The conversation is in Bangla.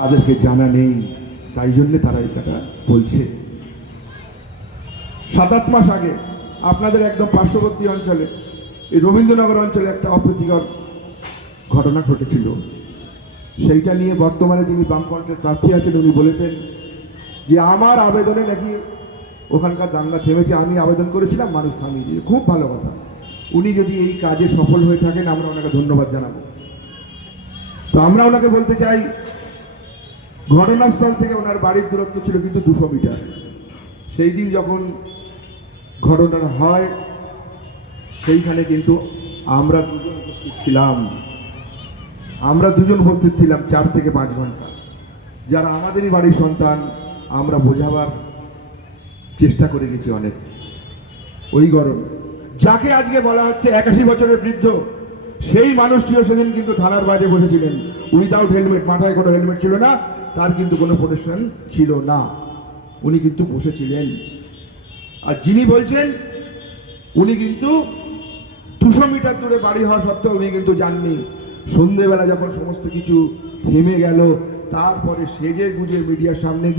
তাদেরকে জানা নেই, তাই জন্য তারা এই কথা বলছে। 7-8 মাস আগে আপনাদের একদম পার্শ্ববর্তী অঞ্চলে, এই রবীন্দ্রনগর অঞ্চলে একটা অপ্রীতিকর ঘটনা ঘটেছিল। সেইটা নিয়ে বর্তমানে যিনি বামফ্রন্টের প্রার্থী আছেন উনি বলেছেন যে আমার আবেদনে নাকি ওখানকার দাঙ্গা থেমেছে, আমি আবেদন করেছিলাম, মানুষ থামিয়ে দিয়ে। খুব ভালো কথা। উনি যদি এই কাজে সফল হয়ে থাকেন আমরা ওনাকে ধন্যবাদ জানাবো। তো আমরা ওনাকে বলতে চাই, ঘটনাস্থল থেকে ওনার বাড়ির দূরত্ব ছিল কিন্তু 200 মিটার। সেই দিন যখন ঘটনাটা হয় সেইখানে কিন্তু আমরা দুজন উপস্থিত ছিলাম। আমরা দুজন উপস্থিত ছিলাম 4 থেকে 5 ঘন্টা। যারা আমাদেরই বাড়ির সন্তান আমরা বোঝাবার চেষ্টা করে গেছি অনেক। ওই গরমে যাকে আজকে বলা হচ্ছে 81 বছরের বৃদ্ধ, সেই মানুষটিও সেদিন কিন্তু থানার বাইরে বসেছিলেন উইদাউট হেলমেট, মাথায় কোনো হেলমেট ছিল না, তার কিন্তু কোনো প্রোটেকশন ছিল না, উনি কিন্তু বসেছিলেন। আর যিনি বলছেন উনি কিন্তু 200 মিটার দূরে বাড়ি হওয়া সত্ত্বেও উনি কিন্তু যাননি। সন্ধ্যেবেলা যখন সমস্ত কিছু থেমে গেল তারপরে সেজে গুজে মিডিয়ার সামনে গিয়ে